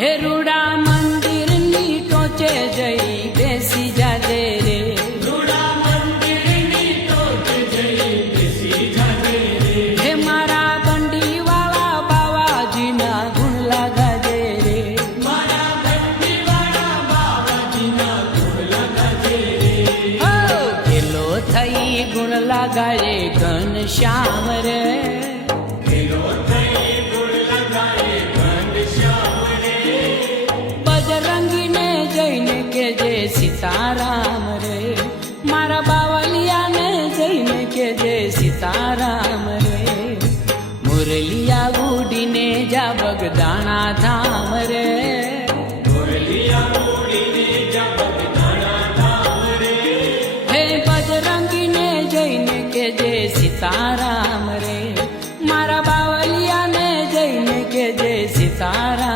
હે રૂડા મંદિર ની ટોચે જઈ બેસી જાજે રે, રૂડા મંદિર ની ટોચે જઈ બેસી જાજે રે, હે મારા બંડી વાળા બાવાજીના ગુણ લગાજે રે, મારા બંડી વાળા બાવાજીના ગુણ લગાજે રે, હો ગેલો થઈ ગુણ લગાજે ઘનશ્યામ રે, ગેલો થઈ ગુણ લગાજે ઘનશ્યામ રે, બજરંગીને જઈને કેજે સીતારામ રે, મારા બાવલિયાને જઈને કેજે સીતારામ રે, મુરલિયા ઉડીને જા બગદાણા ધામ રે, મુરલિયા ઉડીને જા બગદાણા ધામ રે, હે બજરંગીને જઈને કેજે સીતારામ રે, મારા બાવલિયાને જઈને કેજે સીતારામ